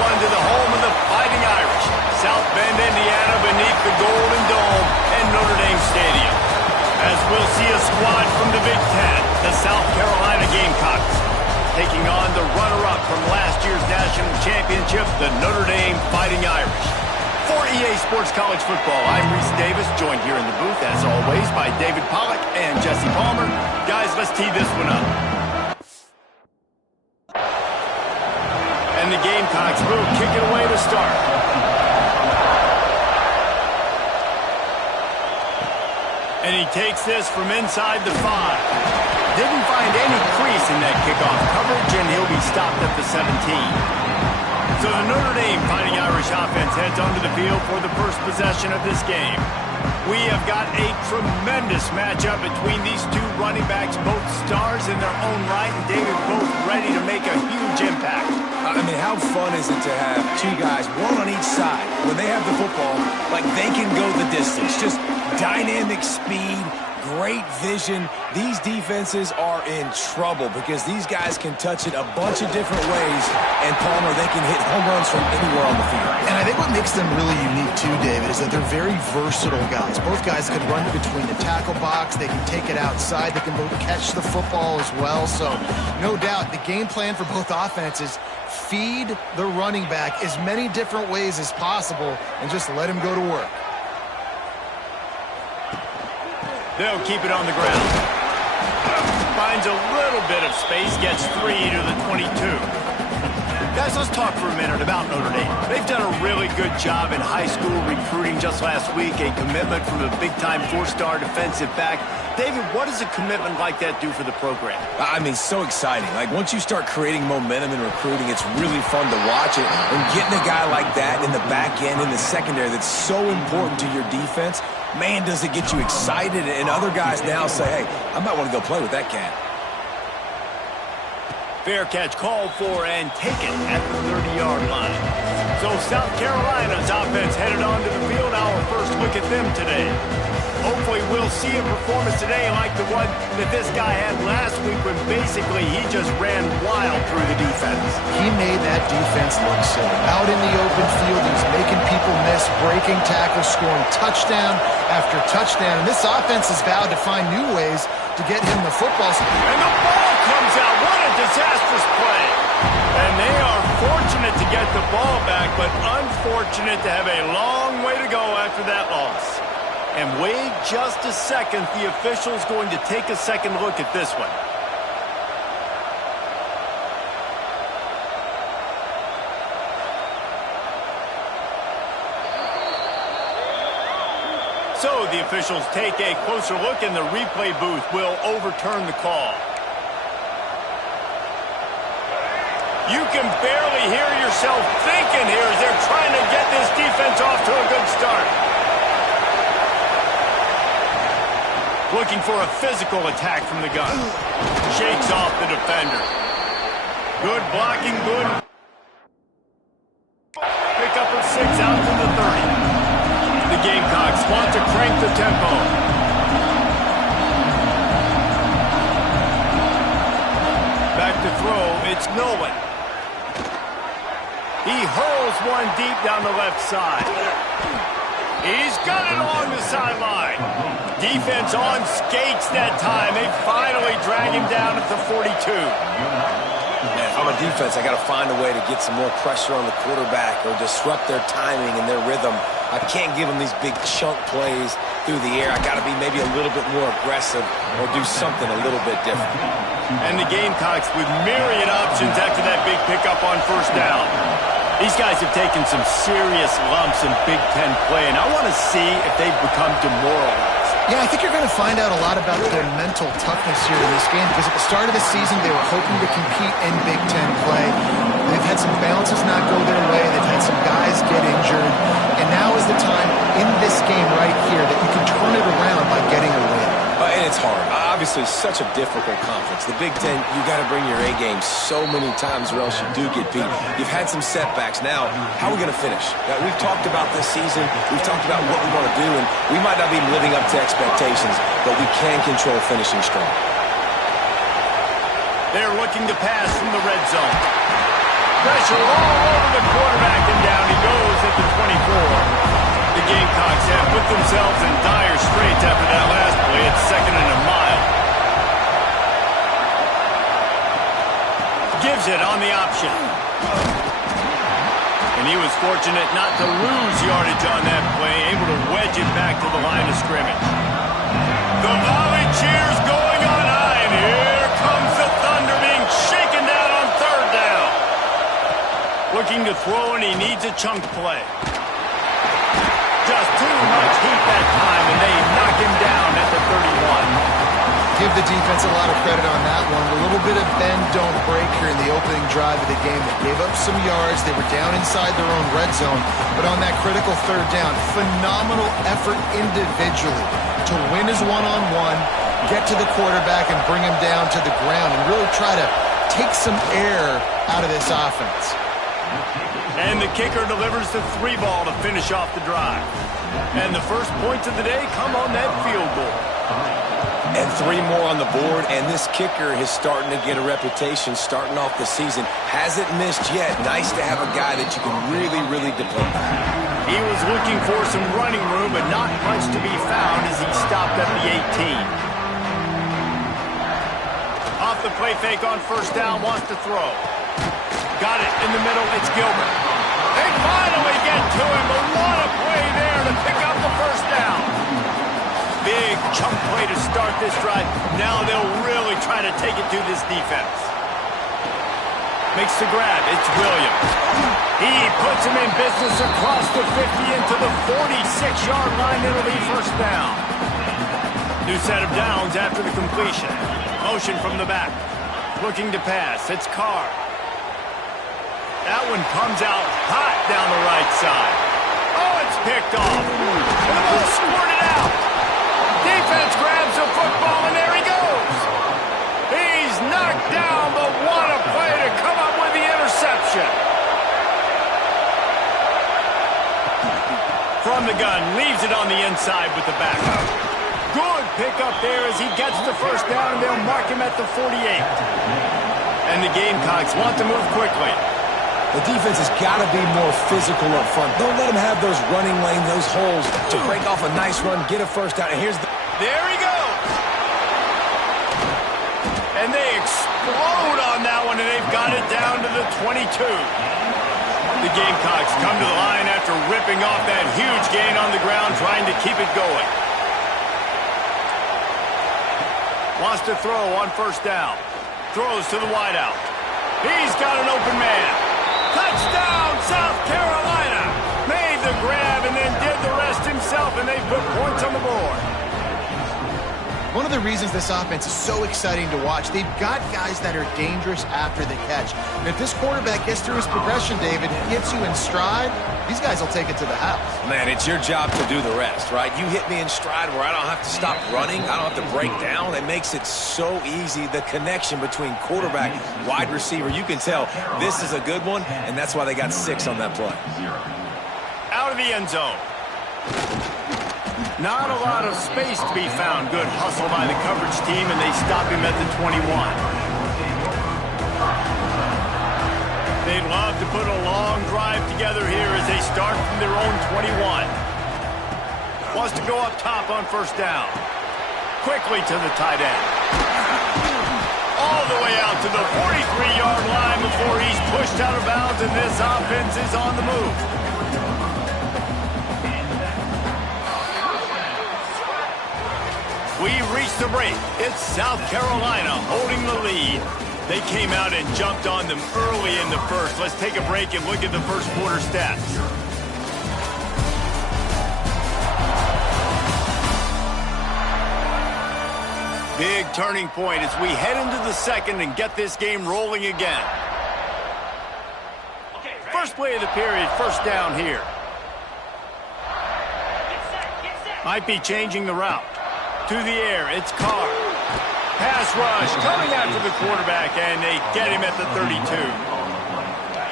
one to the home of the Fighting Irish, South Bend, Indiana, beneath the Golden Dome and Notre Dame Stadium. As we'll see a squad from the Big Ten, the South Carolina Gamecocks, taking on the runner-up from last year's national championship, the Notre Dame Fighting Irish. For EA Sports College Football, I'm Reese Davis, joined here in the booth, as always, by David Pollack and Jesse Palmer. Guys, let's tee this one up. And the Gamecocks will kick it away to start. And he takes this from inside the 5. Didn't find any crease in that kickoff coverage, and he'll be stopped at the 17. So the Notre Dame Fighting Irish offense heads onto the field for the first possession of this game. We have got a tremendous matchup between these two running backs, both stars in their own right, and David, both ready to make a huge impact. I mean, how fun is it to have two guys, one on each side, when they have the football, like they can go the distance. Just dynamic speed, great vision. These defenses are in trouble because these guys can touch it a bunch of different ways, and Palmer, they can hit home runs from anywhere on the field. And I think what makes them really unique too, David, is that they're very versatile guys. Both guys can run between the tackle box, they can take it outside, they can both catch the football as well. So no doubt the game plan for both offenses, feed the running back as many different ways as possible and just let him go to work. They'll keep it on the ground. Finds a little bit of space, gets 3 to the 22. Guys, let's talk for a minute about Notre Dame. They've done a really good job in high school recruiting just last week, a commitment from a big-time 4-star defensive back. David, what does a commitment like that do for the program? I mean, so exciting. Like, once you start creating momentum in recruiting, it's really fun to watch it. And getting a guy like that in the back end, in the secondary, that's so important to your defense, man, does it get you excited. And other guys now say, hey, I might want to go play with that cat. Fair catch called for and taken at the 30-yard line. So South Carolina's offense headed onto the field. Our first look at them today. Hopefully we'll see a performance today like the one that this guy had last week when basically he just ran wild through the defense. He made that defense look silly. Out in the open field, he's making people miss, breaking tackles, scoring touchdown after touchdown. And this offense has vowed to find new ways to get him the football. And the ball comes out. What a disastrous play. And they are fortunate to get the ball back, but unfortunate to have a long way to go after that loss. And wait just a second, the official's going to take a second look at this one. So the officials take a closer look, and the replay booth will overturn the call. You can barely hear yourself thinking here as they're trying to get this defense off to a good start. Looking for a physical attack from the gun. Shakes off the defender. Good blocking, good. Pick up of 6 out to the 30. The Gamecocks want to crank the tempo. Back to throw, it's Nolan. He hurls one deep down the left side. He's got it along the sideline. Defense on skates that time. They finally drag him down at the 42. Man, if I'm a defense, I got to find a way to get some more pressure on the quarterback or disrupt their timing and their rhythm. I can't give them these big chunk plays through the air. I got to be maybe a little bit more aggressive or do something a little bit different. And the Gamecocks with myriad options after that big pickup on first down. These guys have taken some serious lumps in Big Ten play, and I want to see if they've become demoralized. Yeah, I think you're going to find out a lot about their mental toughness here in this game because at the start of the season, they were hoping to compete in Big Ten play. They've had some bounces not go their way. They've had some guys get injured. And now is the time in this game right here that you can turn it around by getting a win. And it's hard. Obviously, such a difficult conference. The Big Ten, you got to bring your A game so many times or else you do get beat. You've had some setbacks. Now, how are we going to finish? Now, we've talked about this season. We've talked about what we want to do, and we might not be living up to expectations, but we can control finishing strong. They're looking to pass from the red zone. Pressure all over the quarterback, and down he goes at the 24. The Gamecocks have put themselves in dire straits after that last play. It's 2nd and a mile. Gives it on the option. And he was fortunate not to lose yardage on that play, able to wedge it back to the line of scrimmage. The Volley cheers going on high, and here comes the Thunder being shaken down on 3rd down. Looking to throw, and he needs a chunk play. Just too much heat that time, and they knock him down at the 31. Give the defense a lot of credit on that one. A little bit of bend, don't break here in the opening drive of the game. They gave up some yards. They were down inside their own red zone. But on that critical 3rd down, phenomenal effort individually to win his one-on-one, get to the quarterback and bring him down to the ground and really try to take some air out of this offense. And the kicker delivers the 3 ball to finish off the drive. And the first points of the day come on that field goal. And 3 more on the board, and this kicker is starting to get a reputation starting off the season. Hasn't missed yet. Nice to have a guy that you can really, really depend on. He was looking for some running room, but not much to be found as he stopped at the 18. Off the play fake on 1st down, wants to throw. Got it in the middle, it's Gilbert. They finally get to him, but what a play there to pick up the 1st down. Big chunk play to start this drive. Now they'll really try to take it to this defense. Makes the grab. It's Williams. He puts him in business across the 50 into the 46-yard line. It'll be 1st down. New set of downs after the completion. Motion from the back. Looking to pass. It's Carr. That one comes out hot down the right side. Oh, it's picked off. And the ball squirted out. Defense grabs the football, and there he goes. He's knocked down, but what a play to come up with the interception. From the gun, leaves it on the inside with the backup. Good pickup there as he gets the 1st down, and they'll mark him at the 48. And the Gamecocks want to move quickly. The defense has got to be more physical up front. Don't let them have those running lanes, those holes to break off a nice run, get a 1st down. And here's the... There he goes. And they explode on that one, and they've got it down to the 22. The Gamecocks come to the line after ripping off that huge gain on the ground, trying to keep it going. Wants to throw on 1st down. Throws to the wideout. He's got an open man. Touchdown, South Carolina! Made the grab and then did the rest himself, and they put points on the board. One of the reasons this offense is so exciting to watch, they've got guys that are dangerous after the catch. And if this quarterback gets through his progression, David, gets you in stride, these guys will take it to the house. Man, it's your job to do the rest, right? You hit me in stride where I don't have to stop running. I don't have to break down. It makes it so easy. The connection between quarterback, wide receiver, you can tell this is a good one, and that's why they got 6 on that play. Out of the end zone. Not a lot of space to be found. Good hustle by the coverage team, and they stop him at the 21. They'd love to put a long drive together here as they start from their own 21. Wants to go up top on 1st down. Quickly to the tight end. All the way out to the 43-yard line before he's pushed out of bounds, and this offense is on the move. We reach the break. It's South Carolina holding the lead. They came out and jumped on them early in the 1st. Let's take a break and look at the 1st quarter stats. Big turning point as we head into the 2nd and get this game rolling again. First play of the period, 1st down here. Might be changing the route. To the air, it's Carr. Pass rush coming after the quarterback, and they get him at the 32.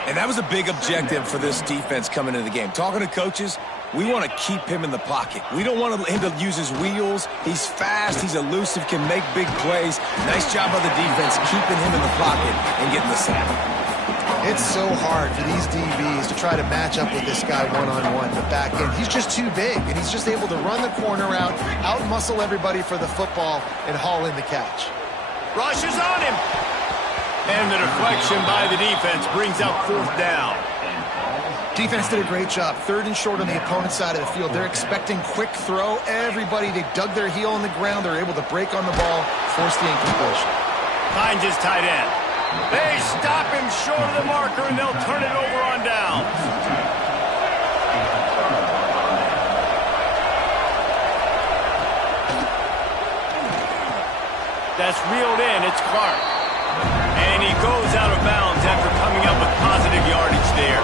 And that was a big objective for this defense coming into the game. Talking to coaches, we want to keep him in the pocket. We don't want him to use his wheels. He's fast, he's elusive, can make big plays. Nice job by the defense keeping him in the pocket and getting the sack. It's so hard for these DBs to try to match up with this guy one-on-one. The back end, he's just too big, and he's just able to run the corner out-muscle everybody for the football, and haul in the catch. Rushes on him. And the deflection by the defense brings up 4th down. Defense did a great job. 3rd and short on the opponent's side of the field. They're expecting quick throw. Everybody, they dug their heel on the ground. They're able to break on the ball, force the incompletion. Finds his tight end. They stop him short of the marker, and they'll turn it over on down. That's reeled in. It's Clark. And he goes out of bounds after coming up with positive yardage there.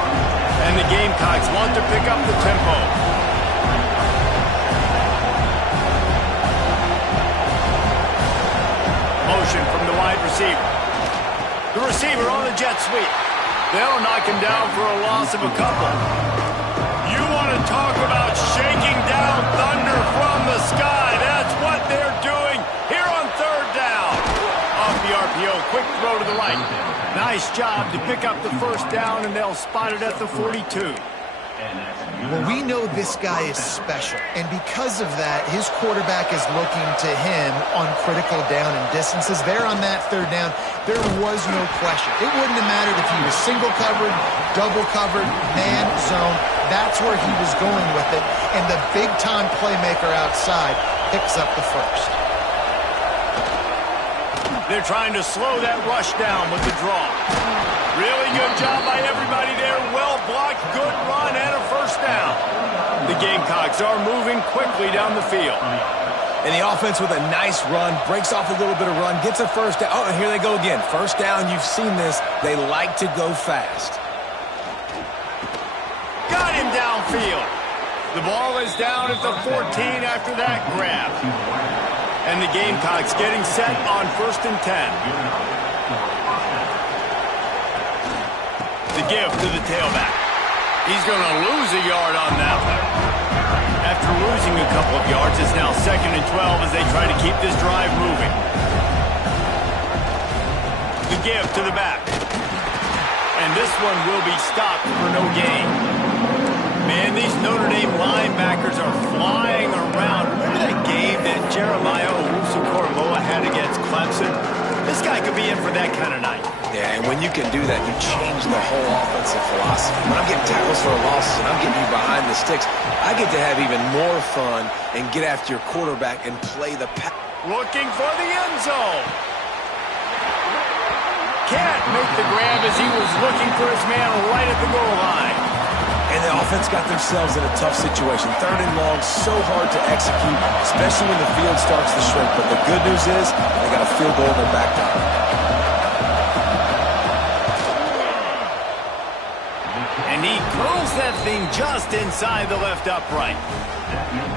And the Gamecocks want to pick up the tempo. Motion from the wide receiver. The receiver on the jet sweep. They'll knock him down for a loss of a couple. You want to talk about shaking down thunder from the sky. That's what they're doing here on 3rd down. Off the RPO, quick throw to the right. Nice job to pick up the 1st down, and they'll spot it at the 42. Well, we know this guy is special, and because of that, his quarterback is looking to him on critical down and distances. There on that 3rd down, there was no question. It wouldn't have mattered if he was single covered, double covered, man, zone. That's where he was going with it, and the big-time playmaker outside picks up the 1st. They're trying to slow that rush down with the draw. Really good job by everybody there. Well blocked, good run, and a 1st down. The Gamecocks are moving quickly down the field. And the offense with a nice run, breaks off a little bit of run, gets a 1st down. Oh, and here they go again. 1st down, you've seen this. They like to go fast. Got him downfield. The ball is down at the 14 after that grab. And the Gamecocks getting set on 1st and 10. The give to the tailback. He's going to lose a yard on that one. After losing a couple of yards, it's now 2nd and 12 as they try to keep this drive moving. The give to the back. And this one will be stopped for no gain. Man, these Notre Dame linebackers are flying around. Remember that game that Jeremiah Owusu-Koramoah had against Clemson? This guy could be in for that kind of night. Yeah, and when you can do that, you change the whole offensive philosophy. When I'm getting tackles for losses and I'm getting you behind the sticks, I get to have even more fun and get after your quarterback and play the pass. Looking for the end zone. Can't make the grab as he was looking for his man right at the goal line. And the offense got themselves in a tough situation. 3rd and long, so hard to execute, especially when the field starts to shrink. But the good news is they got a field goal in their back pocket. And he curls that thing just inside the left upright.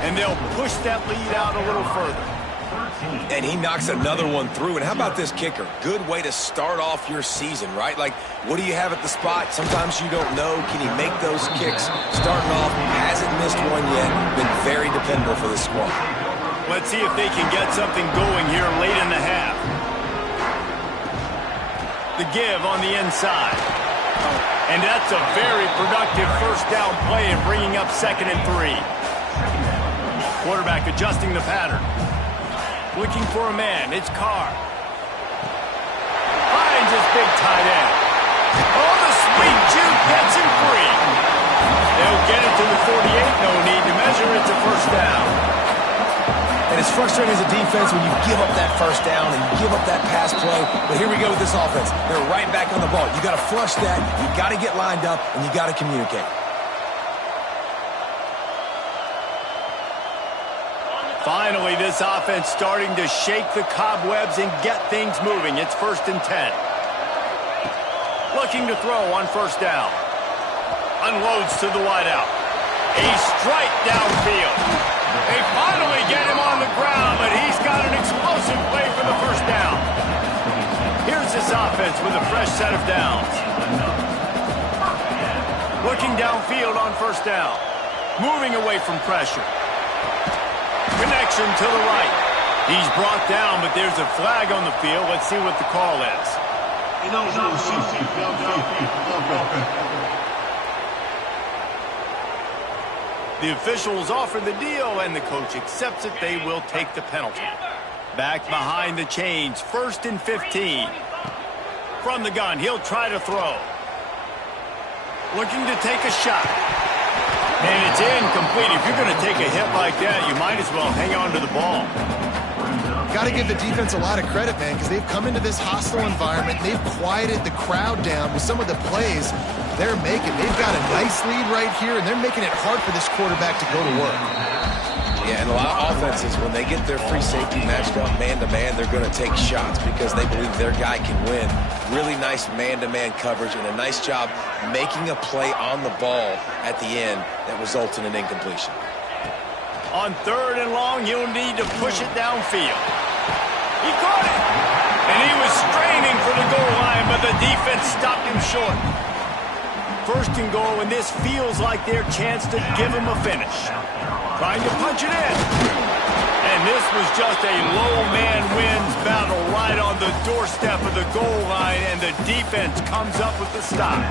And they'll push that lead out a little further. And he knocks another one through. And how about this kicker? Good way to start off your season, right? Like, what do you have at the spot? Sometimes you don't know. Can he make those kicks? Starting off, hasn't missed one yet. Been very dependable for the squad. Let's see if they can get something going here late in the half. The give on the inside. And that's a very productive 1st down play and bringing up 2nd and 3. Quarterback adjusting the pattern. Looking for a man. It's Carr. Finds his big tight end. Oh, the sweet juke gets him free. They'll get it to the 48. No need to measure. It's a 1st down. And it's frustrating as a defense when you give up that 1st down and you give up that pass play. But here we go with this offense. They're right back on the ball. You got to flush that. You got to get lined up, and you got to communicate. Finally, this offense starting to shake the cobwebs and get things moving. It's 1st and 10. Looking to throw on 1st down. Unloads to the wideout. A strike downfield. They finally get him on the ground, but he's got an explosive play for the 1st down. Here's this offense with a fresh set of downs. Looking downfield on 1st down. Moving away from pressure. Connection to the right. He's brought down, but there's a flag on the field. Let's see what the call is. The officials offer the deal, and the coach accepts it. They will take the penalty. Back behind the chains, 1st and 15. From the gun, he'll try to throw. Looking to take a shot. And it's incomplete. If you're going to take a hit like that, you might as well hang on to the ball. Got to give the defense a lot of credit, man, because they've come into this hostile environment. They've quieted the crowd down with some of the plays they're making. They've got a nice lead right here, and they're making it hard for this quarterback to go to work. Yeah, and a lot of offenses, when they get their free safety matched up man-to-man, they're going to take shots because they believe their guy can win. Really nice man-to-man coverage and a nice job making a play on the ball at the end that results in an incompletion. On 3rd and long, he'll need to push it downfield. He caught it! And he was straining for the goal line, but the defense stopped him short. 1st and goal, and this feels like their chance to give him a finish. Trying to punch it in. And this was just a low man wins battle right on the doorstep of the goal line, and the defense comes up with the stop.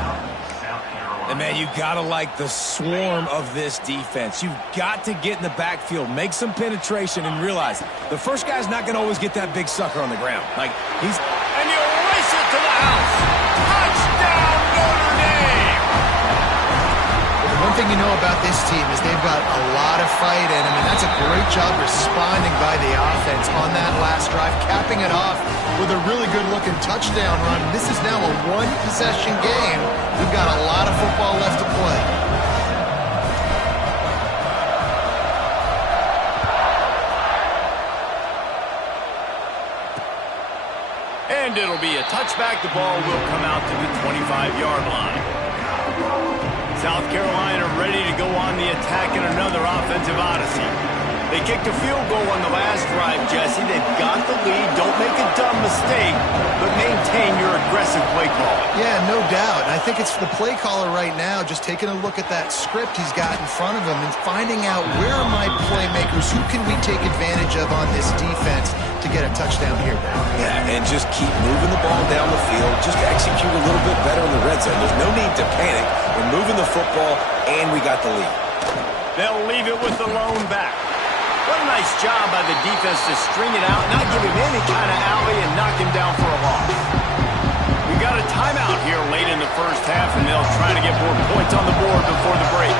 And, man, you got to like the swarm of this defense. You've got to get in the backfield, make some penetration, and realize the first guy's not going to always get that big sucker on the ground. Like, he's... And you race it to the house. Touchdown, Notre Dame! One thing you know about this team is they've got a lot of fight in them, and that's a great job responding by the offense on that last drive, capping it off with a really good-looking touchdown run. This is now a one-possession game. We've got a lot of football left to play. And it'll be a touchback. The ball will come out to the 25-yard line. South Carolina ready to go on the attack in another offensive odyssey. They kicked a field goal on the last drive, Jesse. They've got the lead. Don't make a dumb mistake, but maintain your aggressive play call. Yeah, no doubt. I think it's the play caller right now just taking a look at that script he's got in front of him and finding out where are my playmakers, who can we take advantage of on this defense to get a touchdown here. Yeah, and just keep moving the ball down the field. Just execute a little bit better in the red zone. There's no need to panic. We're moving the football, and we got the lead. They'll leave it with the lone back. What a nice job by the defense to string it out, not give him any kind of alley, and knock him down for a loss. We got a timeout here late in the first half, and they'll try to get more points on the board before the break.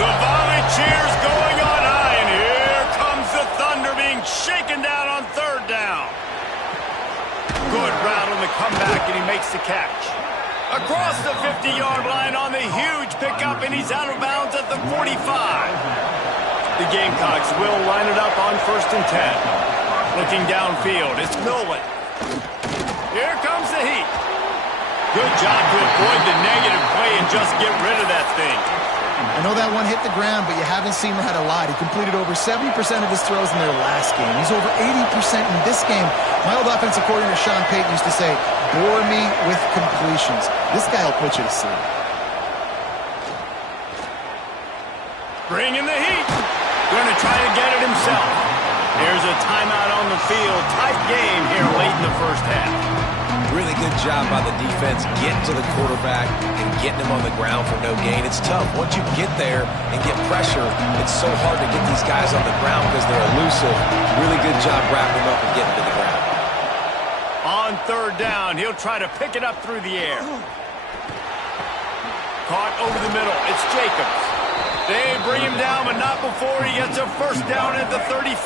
The volley cheers going on high, and here comes the Thunder being shaken down on 3rd down. Good route on the comeback, and he makes the catch. Across the 50-yard line on the huge pickup, and he's out of bounds at the 45. The Gamecocks will line it up on 1st and 10. Looking downfield, it's Nolan. Here comes the heat. Good job to avoid the negative play and just get rid of that thing. I know that one hit the ground, but you haven't seen that a lot. He completed over 70% of his throws in their last game. He's over 80% in this game. My old offensive coordinator, Sean Payton, used to say, bore me with completions. This guy will put you to sleep. Bring in the heat. Going to try to get it himself. There's a timeout on the field. Tight game here late in the first half. Really good job by the defense getting to the quarterback and getting him on the ground for no gain. It's tough. Once you get there and get pressure, it's so hard to get these guys on the ground because they're elusive. Really good job wrapping them up and getting to the ground. On 3rd down, he'll try to pick it up through the air. Caught over the middle. It's Jacobs. They bring him down, but not before he gets a 1st down at the 35.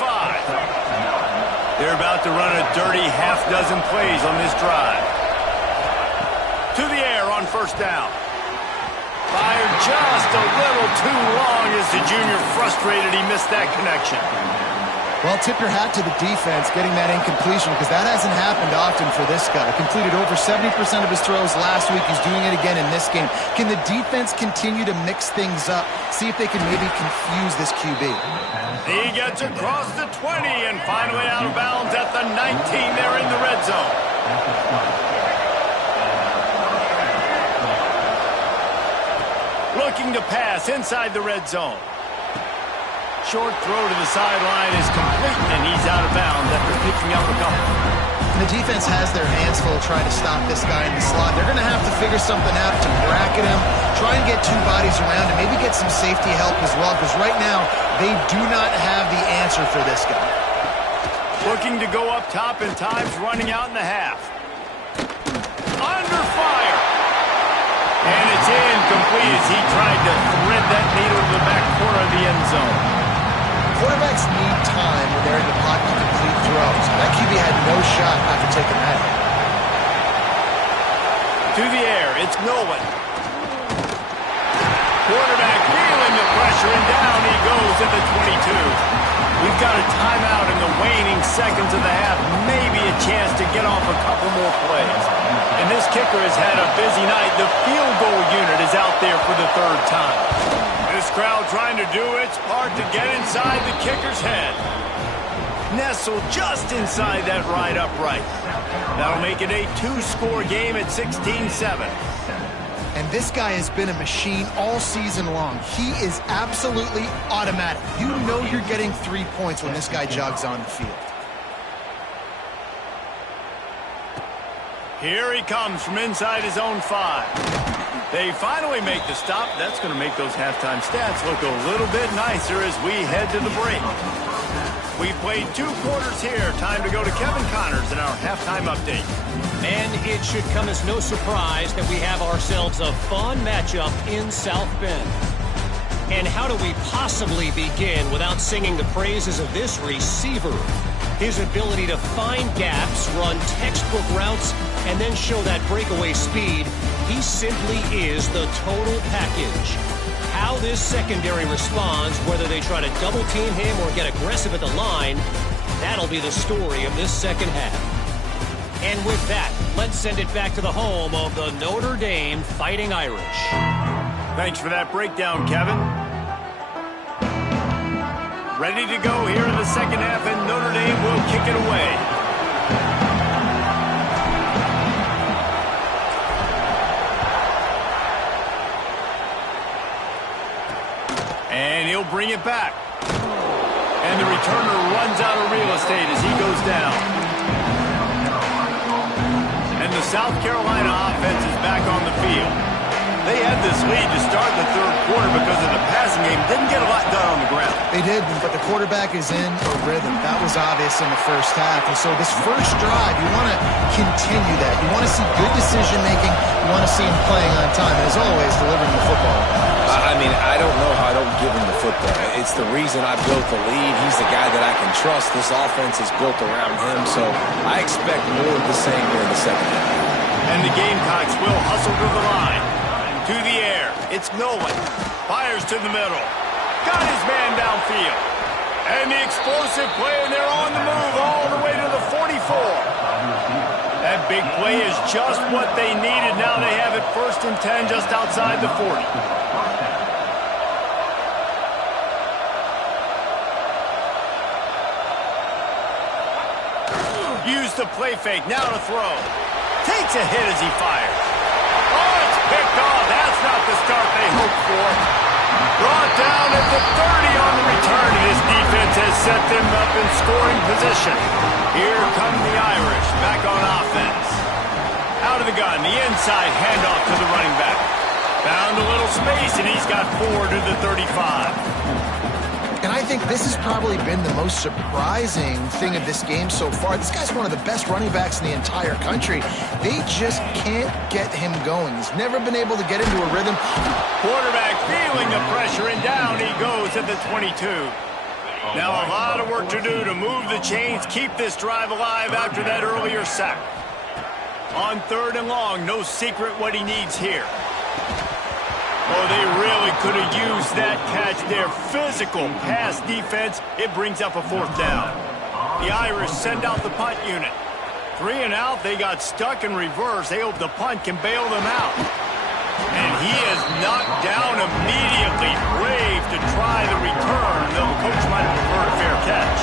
They're about to run a dirty half-dozen plays on this drive. To the air on 1st down. Fired just a little too long as the junior frustrated he missed that connection. Well, tip your hat to the defense getting that incompletion because that hasn't happened often for this guy. Completed over 70% of his throws last week. He's doing it again in this game. Can the defense continue to mix things up? See if they can maybe confuse this QB. He gets across the 20 and finally out of bounds at the 19. They're in the red zone. Looking to pass inside the red zone. Short throw to the sideline is complete, and he's out of bounds after picking up a couple. And the defense has their hands full trying to stop this guy in the slot. They're going to have to figure something out to bracket him, try and get two bodies around him, maybe get some safety help as well, because right now they do not have the answer for this guy. Looking to go up top and time's running out in the half. Under fire. And it's incomplete as he tried to thread that needle to the back corner of the end zone. Quarterbacks need time when they're in the pocket to complete throws. That QB had no shot after taking that hit. To the air, it's Nolan. Quarterback feeling the pressure, and down he goes at the 22. We've got a timeout in the waning seconds of the half. Maybe a chance to get off a couple more plays. And this kicker has had a busy night. The field goal unit is out there for the third time. This crowd trying to do its part to get inside the kicker's head. Nestled just inside that right upright. That'll make it a two-score game at 16-7. And this guy has been a machine all season long. He is absolutely automatic. You know you're getting 3 points when this guy jogs on the field. Here he comes from inside his own 5. They finally make the stop. That's going to make those halftime stats look a little bit nicer as we head to the break. We've played 2 quarters here. Time to go to Kevin Connors in our halftime update. And it should come as no surprise that we have ourselves a fun matchup in South Bend. And how do we possibly begin without singing the praises of this receiver? His ability to find gaps, run textbook routes, and then show that breakaway speed. He simply is the total package. How this secondary responds, whether they try to double team him or get aggressive at the line, that'll be the story of this second half. And with that, let's send it back to the home of the Notre Dame Fighting Irish. Thanks for that breakdown, Kevin. Ready to go here in the second half, and Notre Dame will kick it away. And he'll bring it back. And the returner runs out of real estate as he goes down. And the South Carolina offense is back on the field. They had this lead to start the third quarter because of the passing game. Didn't get a lot done on the ground. They did, but the quarterback is in a rhythm. That was obvious in the first half. And so this first drive, you want to continue that. You want to see good decision-making. You want to see him playing on time. And as always, delivering the football. I mean, I don't know how I don't give him the football. It's the reason I built the lead. He's the guy that I can trust. This offense is built around him, so I expect more of the same here in the second half. And the Gamecocks will hustle to the line. To the air, it's Nolan. Fires to the middle. Got his man downfield. And the explosive play, and they're on the move all the way to the 44. That big play is just what they needed. Now they have it 1st and 10 just outside the 40. Use the play fake, now to throw. Takes a hit as he fires. Oh, it's picked off. That's not the start they hoped for. Brought down at the 30 on the return. This defense has set them up in scoring position. Here come the Irish back on offense. Out of the gun, the inside handoff to the running back. Found a little space, and he's got 4 to the 35. And I think this has probably been the most surprising thing of this game so far. This guy's one of the best running backs in the entire country. They just can't get him going. He's never been able to get into a rhythm. Quarterback feeling the pressure, and down he goes at the 22. Now a lot of work to do to move the chains, keep this drive alive after that earlier sack. On 3rd and long, no secret what he needs here. Oh, they really could have used that catch there. Physical pass defense. It brings up a 4th down. The Irish send out the punt unit. 3 and out. They got stuck in reverse. They hope the punt can bail them out. And he is knocked down immediately. Brave to try the return, though the coach might have preferred a fair catch.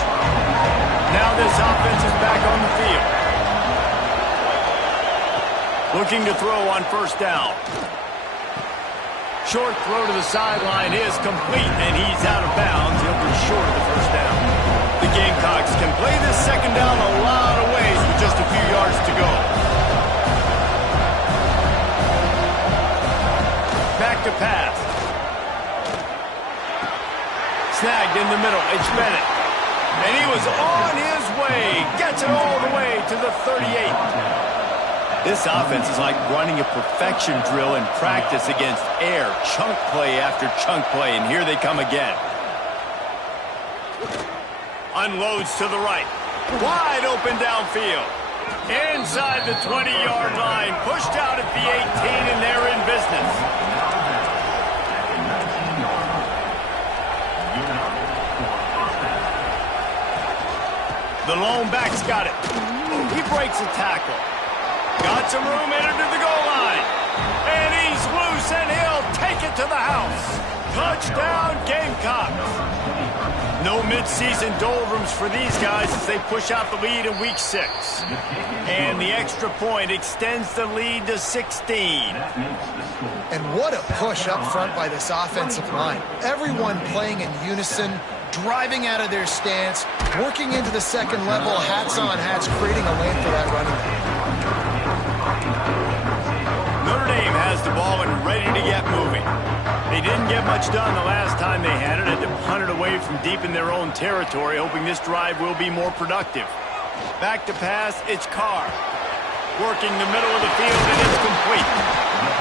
Now this offense is back on the field. Looking to throw on 1st down. Short throw to the sideline is complete, and he's out of bounds. He'll be short of the 1st down. The Gamecocks can play this 2nd down a lot of ways with just a few yards to go. Back to pass. Snagged in the middle. It's Bennett. And he was on his way. Gets it all the way to the 38. This offense is like running a perfection drill in practice against air. Chunk play after chunk play. And here they come again. Unloads to the right. Wide open downfield. Inside the 20-yard line. Pushed out at the 18, and they're in business. The lone back's got it. He breaks a tackle. Got some room, entered to the goal line. And he's loose, and he'll take it to the house. Touchdown, Gamecocks. No midseason doldrums for these guys as they push out the lead in Week 6. And the extra point extends the lead to 16. And what a push up front by this offensive line. Everyone playing in unison, driving out of their stance, working into the second level, hats on hats, creating a lane for that running back. Notre Dame has the ball and ready to get moving. They didn't get much done the last time they had it. Had to punt it away from deep in their own territory, hoping this drive will be more productive. Back to pass, it's Carr. Working the middle of the field, and it's complete.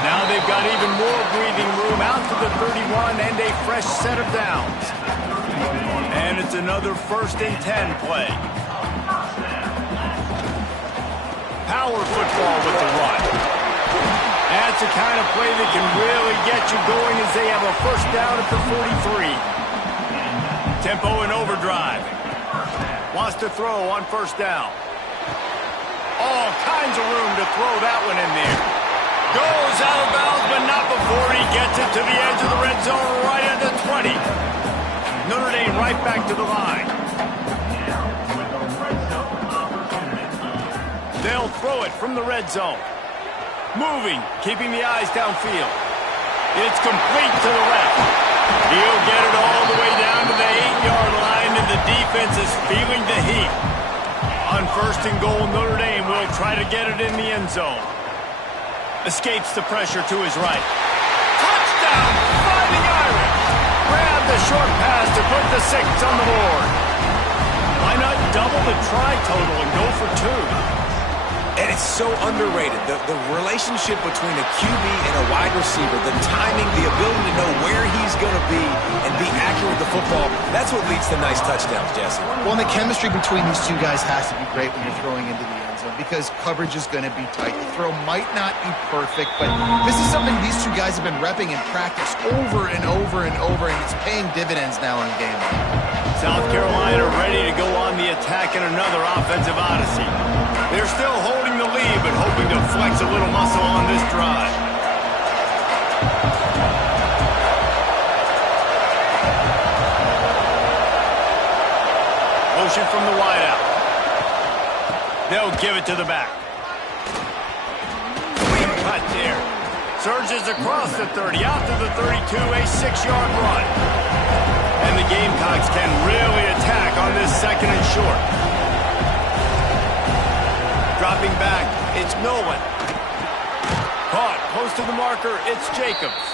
Now they've got even more breathing room out to the 31 and a fresh set of downs. And it's another 1st and 10 play. Power football with the run. That's the kind of play that can really get you going as they have a first down at the 43. Tempo and overdrive. Wants to throw on first down. All kinds of room to throw that one in there. Goes out of bounds, but not before he gets it to the edge of the red zone right at the 20. Notre Dame right back to the line. They'll throw it from the red zone. Moving, keeping the eyes downfield. It's complete to the left. He'll get it all the way down to the 8-yard line, and the defense is feeling the heat. On 1st and goal, Notre Dame will try to get it in the end zone. Escapes the pressure to his right. Touchdown, Fighting Irish. Grab the short pass to put the 6 on the board. Why not double the try total and go for 2? And it's so underrated. The relationship between a QB and a wide receiver, the timing, the ability to know where he's going to be and be accurate with the football, that's what leads to nice touchdowns, Jesse. Well, and the chemistry between these two guys has to be great when you're throwing into the end zone because coverage is going to be tight. The throw might not be perfect, but this is something these two guys have been repping in practice over and over and over, and it's paying dividends now in game. South Carolina ready to go on the attack in another offensive odyssey. They're still holding the lead, but hoping to flex a little muscle on this drive. Motion from the wideout. They'll give it to the back. Clean cut there. Surges across the 30, out to the 32, a 6-yard run. And the Gamecocks can really attack on this 2nd and short. Dropping back, it's Nolan. Caught, close to the marker, it's Jacobs.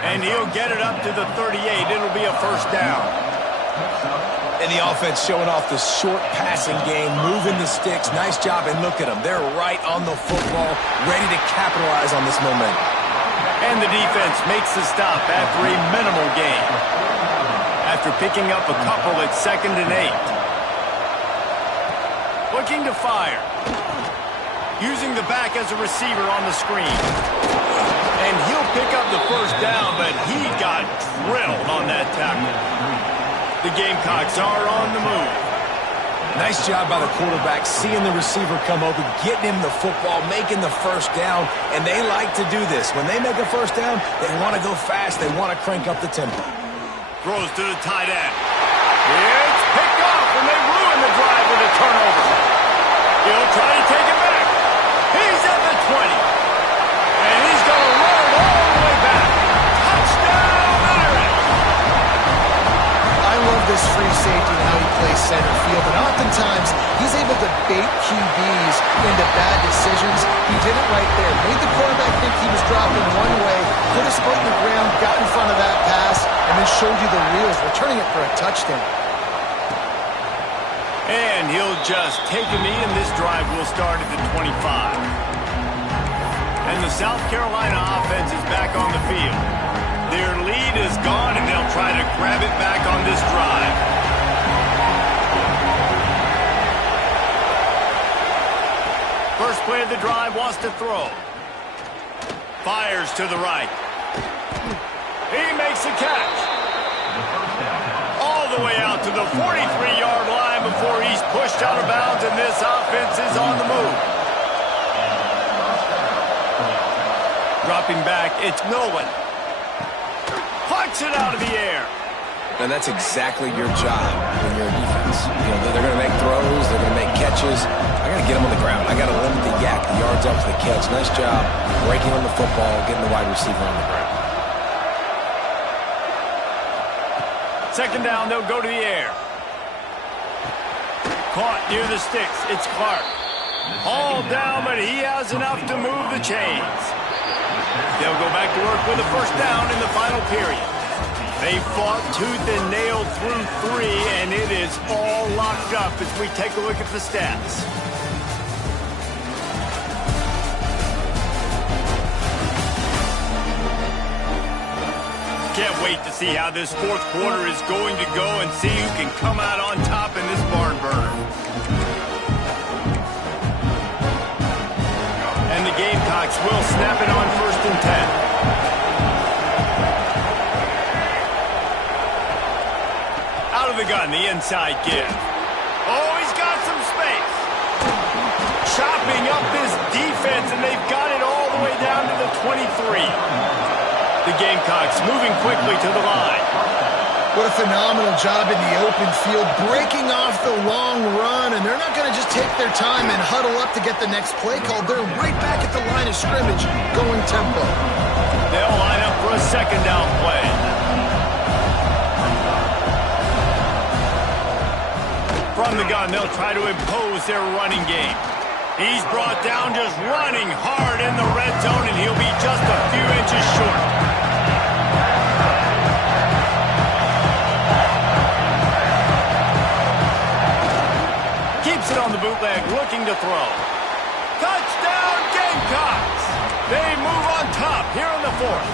And he'll get it up to the 38. It'll be a first down. And the offense showing off the short passing game, moving the sticks. Nice job, and look at them. They're right on the football, ready to capitalize on this momentum. And the defense makes the stop after a minimal gain. After picking up a couple at 2nd and 8. Looking to fire. Using the back as a receiver on the screen. And he'll pick up the first down, but he got drilled on that tackle. The Gamecocks are on the move. Nice job by the quarterback, seeing the receiver come open, getting him the football, making the first down, and they like to do this. When they make a first down, they want to go fast. They want to crank up the tempo. Throws to the tight end. It's picked off, and they ruin the drive with a turnover. He'll try to take it back. He's at the 20. And he's going to run it all the way back. Touchdown, Irish! I love this free safety and how he plays center field, and oftentimes he's able able to bait QBs into bad decisions. He did it right there. Made the quarterback think he was dropping one way, put his foot in the ground, got in front of that pass, and then showed you the reels, returning it for a touchdown. And he'll just take a knee, and this drive will start at the 25. And the South Carolina offense is back on the field. Their lead is gone, and they'll try to grab it back on this drive. First play of the drive wants to throw. Fires to the right. He makes a catch. All the way out to the 43-yard line before he's pushed out of bounds, and this offense is on the move. Dropping back, it's Nolan. Plucks it out of the air. And that's exactly your job when you're a defense. You know, they're going to make throws, they're going to make catches. I got to get them on the ground. I got to limit the yak, the yards up to the catch. Nice job breaking on the football, getting the wide receiver on the ground. Second down, they'll go to the air. Caught near the sticks. It's Clark. Hauled down, but he has enough to move the chains. They'll go back to work with a first down in the final period. They fought tooth and nail through 3, and it is all locked up as we take a look at the stats. Can't wait to see how this fourth quarter is going to go and see who can come out on top in this barn burner. And the Gamecocks will snap it on 1st and 10. Out of the gun, the inside give. Oh, he's got some space. Chopping up this defense, and they've got it all the way down to the 23. The Gamecocks moving quickly to the line. What a phenomenal job in the open field, breaking off the long run, and they're not going to just take their time and huddle up to get the next play called. They're right back at the line of scrimmage, going tempo. They'll line up for a second down play. From the gun, they'll try to impose their running game. He's brought down just running hard in the red zone, and he'll be just a few inches short. Keeps it on the bootleg, looking to throw. Touchdown, Gamecocks! They move on top here in the 4th.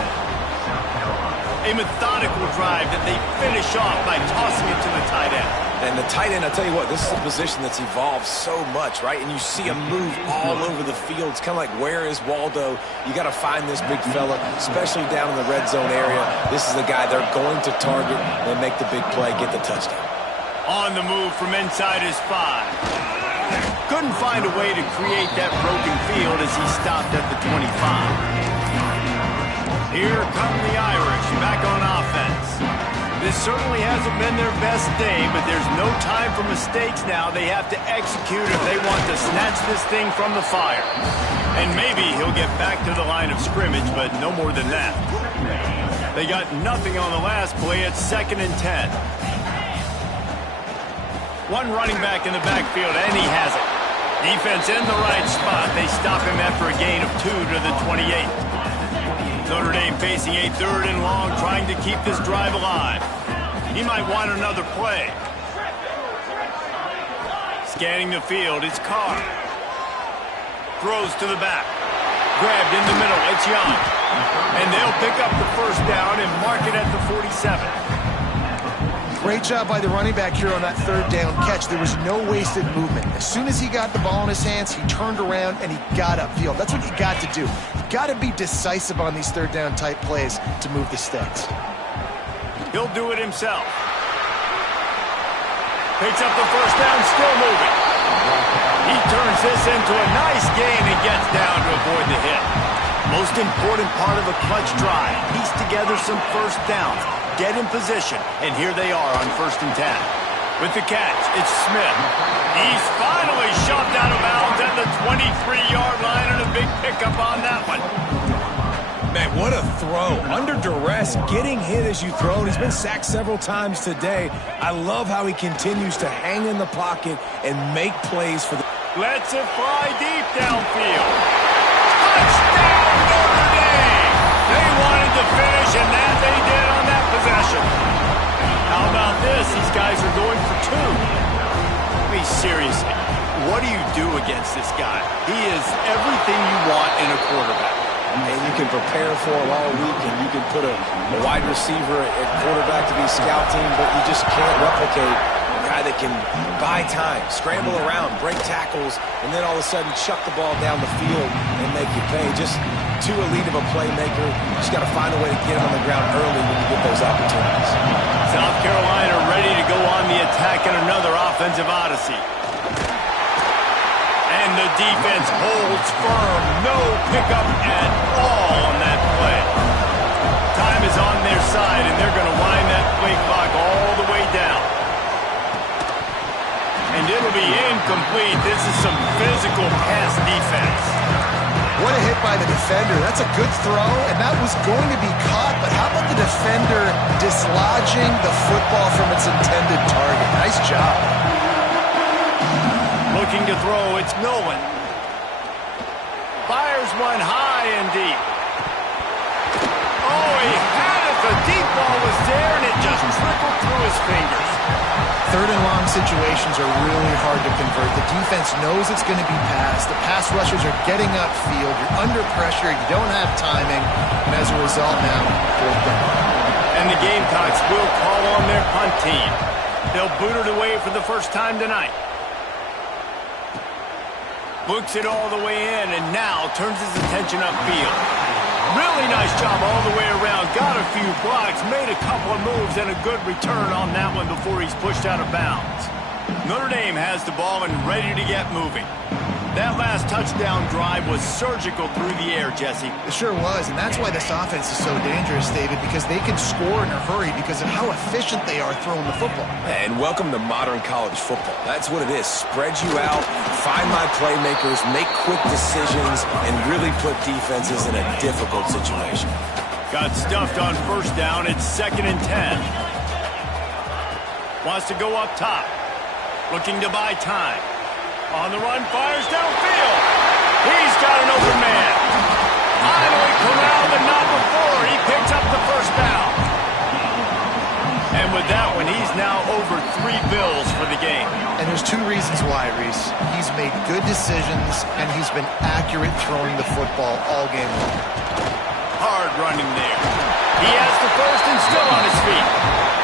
A methodical drive that they finish off by tossing it to the tight end. And the tight end, I'll tell you what, this is a position that's evolved so much, right? And you see him move all over the field. It's kind of like, where is Waldo? You got to find this big fella, especially down in the red zone area. This is the guy they're going to target and make the big play, get the touchdown. On the move from inside his 5. Couldn't find a way to create that broken field as he stopped at the 25. Here come the Irish back on offense. This certainly hasn't been their best day, but there's no time for mistakes now. They have to execute if they want to snatch this thing from the fire. And maybe he'll get back to the line of scrimmage, but no more than that. They got nothing on the last play. It's 2nd and 10. One running back in the backfield, and he has it. Defense in the right spot. They stop him after a gain of 2 to the 28. Notre Dame facing a 3rd and long, trying to keep this drive alive. He might want another play. Scanning the field, it's Carr. Throws to the back. Grabbed in the middle, it's Young. And they'll pick up the first down and mark it at the 47. Great job by the running back here on that 3rd down catch. There was no wasted movement. As soon as he got the ball in his hands, he turned around and he got upfield. That's what you got to do. You got to be decisive on these 3rd down type plays to move the sticks. He'll do it himself. Picks up the first down, still moving. He turns this into a nice gain and gets down to avoid the hit. Most important part of a clutch drive. Piece together some first downs. Get in position, and here they are on 1st and 10. With the catch, it's Smith. He's finally shoved out of bounds at the 23-yard line, and a big pickup on that one. Man, what a throw. Under duress, getting hit as you throw. He's been sacked several times today. I love how he continues to hang in the pocket and make plays for the... Lets it fly deep downfield. Touchdown, Notre Dame! They wanted to finish, and that they did on that possession. How about this? These guys are going for two. I mean, seriously, what do you do against this guy? He is everything you want in a quarterback. And you can prepare for him all week, and you can put a wide receiver at quarterback to be scout team, but you just can't replicate a guy that can buy time, scramble around, break tackles, and then all of a sudden chuck the ball down the field and make you pay. Just too elite of a playmaker. You just got to find a way to get him on the ground early when you get those opportunities. South Carolina ready to go on the attack in another offensive odyssey. And the defense holds firm. No pickup at all on that play. Time is on their side, and they're going to wind that play clock all the way down. And it'll be incomplete. This is some physical pass defense. What a hit by the defender. That's a good throw, and that was going to be caught, but how about the defender dislodging the football from its intended target? Nice job. Looking to throw, it's Nolan. Fires one high and deep. Oh, he had it. The deep ball was there, and it just trickled through his fingers. Third and long situations are really hard to convert. The defense knows it's going to be passed. The pass rushers are getting upfield. You're under pressure. You don't have timing. And as a result now, fourth down. And the Gamecocks will call on their punt team. They'll boot it away for the first time tonight. Books it all the way in, and now turns his attention upfield. Really nice job all the way around. Got a few blocks, made a couple of moves, and a good return on that one before he's pushed out of bounds. Notre Dame has the ball and ready to get moving. That last touchdown drive was surgical through the air, Jesse. It sure was, and that's why this offense is so dangerous, David, because they can score in a hurry because of how efficient they are throwing the football. And welcome to modern college football. That's what it is. Spread you out, find my playmakers, make quick decisions, and really put defenses in a difficult situation. Got stuffed on first down. It's 2nd and 10. Wants to go up top. Looking to buy time. On the run, fires downfield. He's got an open man. Finally corralled, but not before. He picks up the first down. And with that one, he's now over 3 bills for the game. And there's 2 reasons why, Reese. He's made good decisions, and he's been accurate throwing the football all game long. Hard running there. He has the first and still on his feet.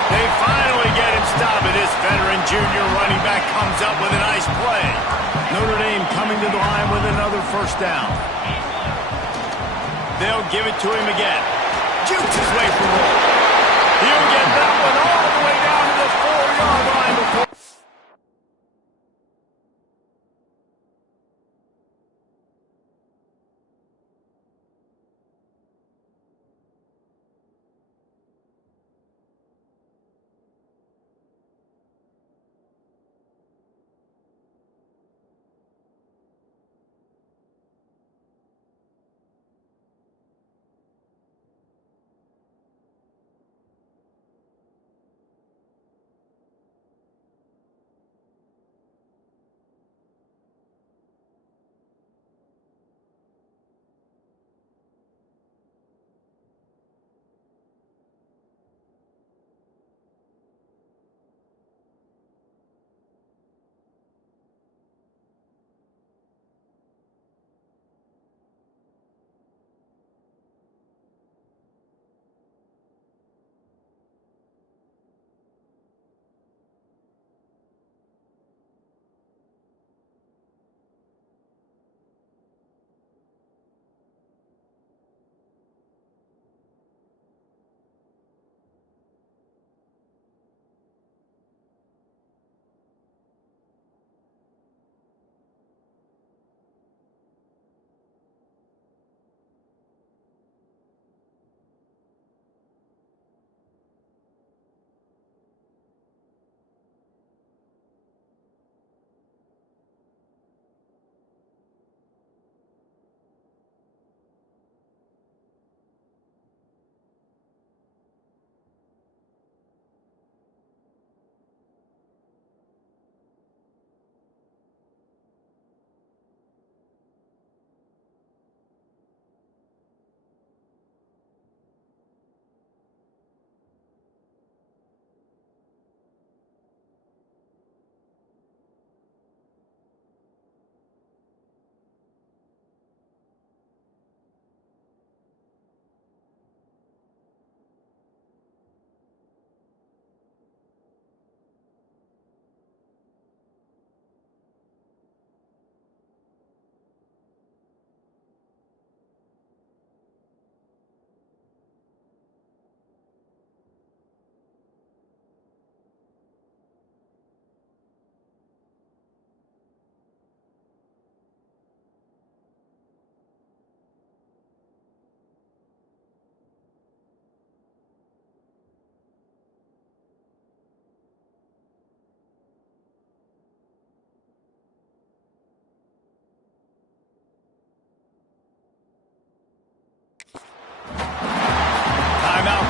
They finally get him stopped, and this veteran junior running back comes up with a nice play. Notre Dame coming to the line with another first down. They'll give it to him again. Jukes his way for more. He'll get that one all the way down to the 4-yard line before.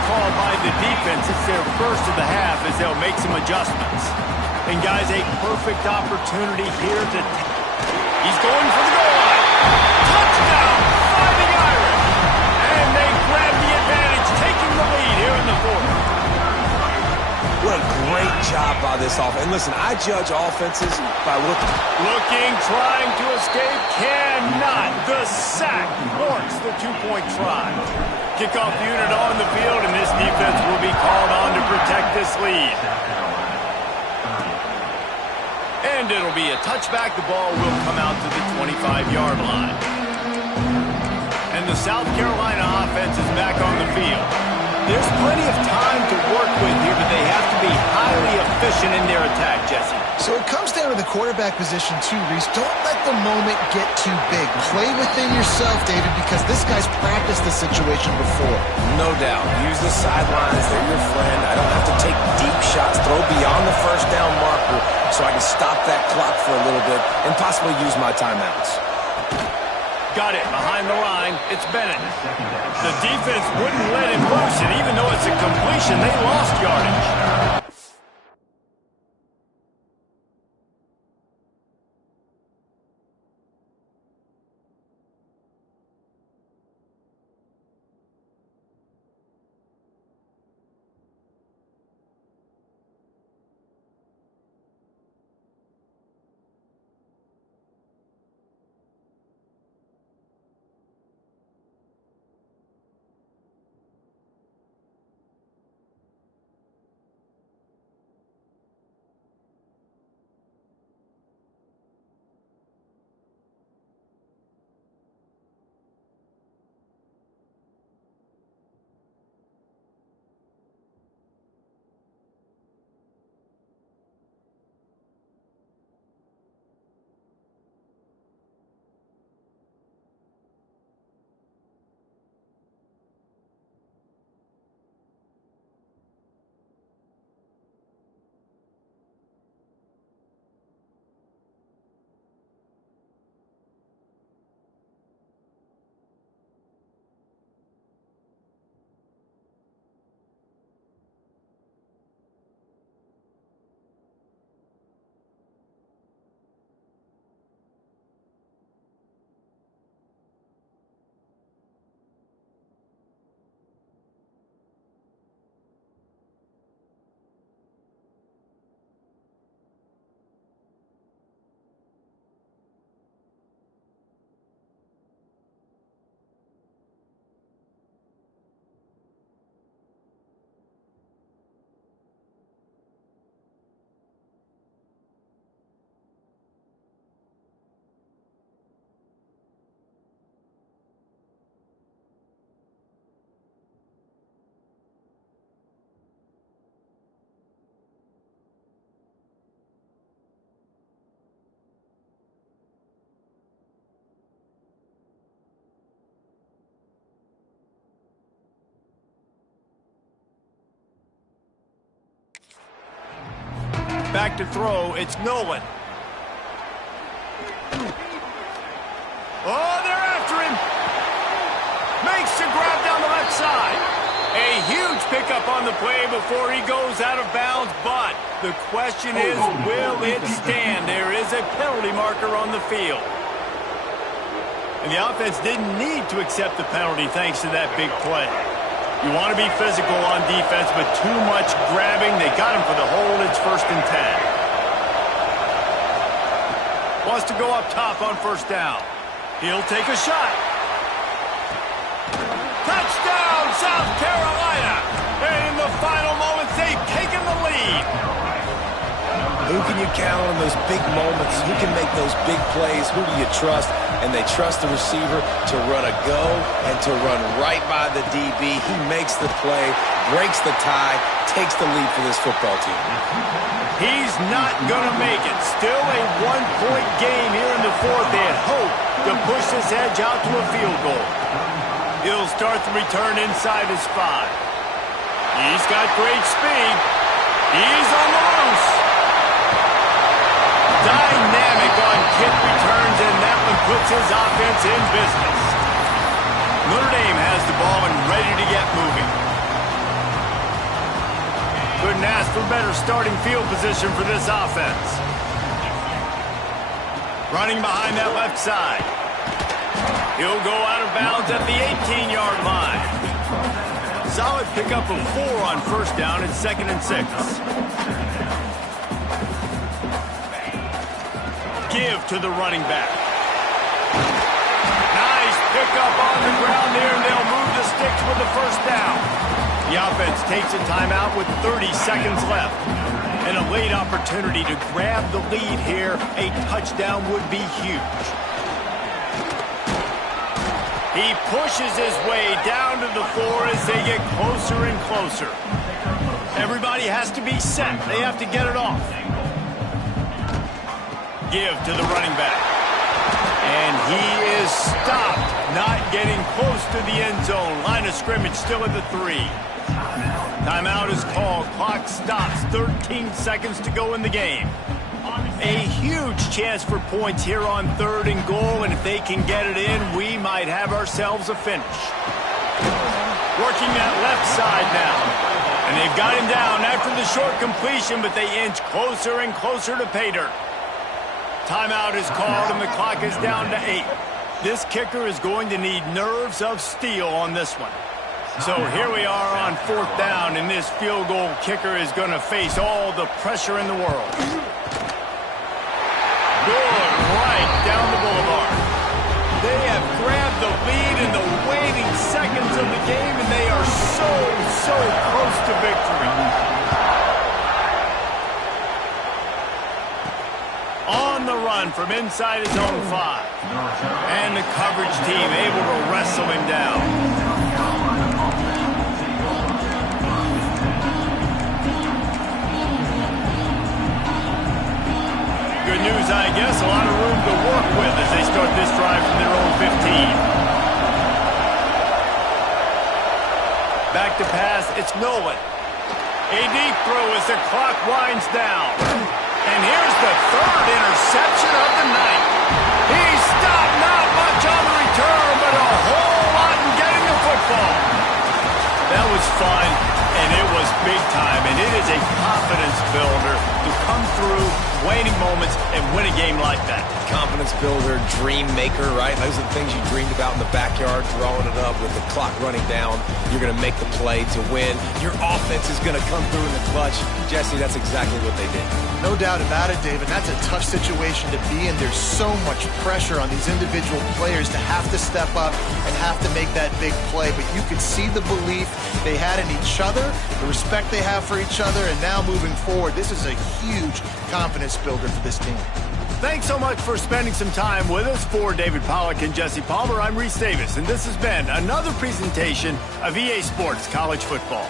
call by the defense. It's their first of the half as they'll make some adjustments. And, guys, a perfect opportunity here to... He's going for the goal line. Touchdown, Fighting Irish. And they grab the advantage, taking the lead here in the fourth. What a great job by this offense. And listen, I judge offenses by looking, trying to escape, cannot. The sack warrants the two-point try. Kickoff unit on the field, and this defense will be called on to protect this lead. And it'll be a touchback. The ball will come out to the 25-yard line. And the South Carolina offense is back on the field. There's plenty of time to work with here, but they have to be highly efficient in their attack, Jesse. So it comes down to the quarterback position too, Reese. Don't let the moment get too big. Play within yourself, David, because this guy's practiced this situation before. No doubt. Use the sidelines. They're your friend. I don't have to take deep shots, throw beyond the first down marker so I can stop that clock for a little bit and possibly use my timeouts. Got it behind the line. It's Bennett. The defense wouldn't let him loose, and even though it's a completion, they lost yardage. Back to throw, it's Nolan. Oh, they're after him. Makes the grab down the left side. A huge pickup on the play before he goes out of bounds, but the question is, will it stand? There is a penalty marker on the field. And the offense didn't need to accept the penalty thanks to that big play. You want to be physical on defense, but too much grabbing. They got him for the hold. It's 1st and 10. Wants to go up top on 1st down. He'll take a shot. Touchdown, South Carolina. And in the final moments, they've taken the lead. Who can you count on those big moments? Who can make those big plays? Who do you trust? And they trust the receiver to run a go and to run right by the DB. He makes the play, breaks the tie, takes the lead for this football team. He's not going to make it. Still a one-point game here in the fourth. They had hope to push this edge out to a field goal. He'll start the return inside his 5. He's got great speed. He's on the loose. Dynamic on kick returns, and that one puts his offense in business. Notre Dame has the ball and ready to get moving. couldn't ask for better starting field position for this offense. Running behind that left side. He'll go out of bounds at the 18-yard line. Solid pickup of 4 on first down and 2nd and 6. Give to the running back. Nice pickup on the ground there, and they'll move the sticks with the first down. The offense takes a timeout with 30 seconds left. And a late opportunity to grab the lead here. A touchdown would be huge. He pushes his way down to the 4 as they get closer and closer. Everybody has to be set. They have to get it off. Give to the running back. And he is stopped, not getting close to the end zone. Line of scrimmage still at the 3. Timeout is called. Clock stops. 13 seconds to go in the game. A huge chance for points here on 3rd and goal, and if they can get it in, we might have ourselves a finish. Working that left side now. And they've got him down after the short completion, but they inch closer and closer to pay dirt. Timeout is called, and the clock is down to 8. This kicker is going to need nerves of steel on this one. So here we are on 4th down, and this field goal kicker is going to face all the pressure in the world. Good right down the boulevard. They have grabbed the lead in the waning seconds of the game, and they are so close to victory. On the run from inside his own 5. And the coverage team able to wrestle him down. Good news, I guess. A lot of room to work with as they start this drive from their own 15. Back to pass, it's Nolan. A deep throw as the clock winds down. And here's the 3rd interception of the night. He stopped not much on the return, but a whole lot in getting the football. That was fun, and it was big time, and it is a confidence builder to come through waning moments and win a game like that. Confidence builder, dream maker, right? Those are the things you dreamed about in the backyard, drawing it up with the clock running down. You're going to make the play to win. Your offense is going to come through in the clutch. Jesse, that's exactly what they did. No doubt about it, David. That's a tough situation to be in. There's so much pressure on these individual players to have to step up and have to make that big play. But you could see the belief they had in each other, the respect they have for each other, and now moving forward, this is a huge confidence builder for this team. Thanks so much for spending some time with us. For David Pollack and Jesse Palmer, I'm Reese Davis, and this has been another presentation of EA Sports College Football.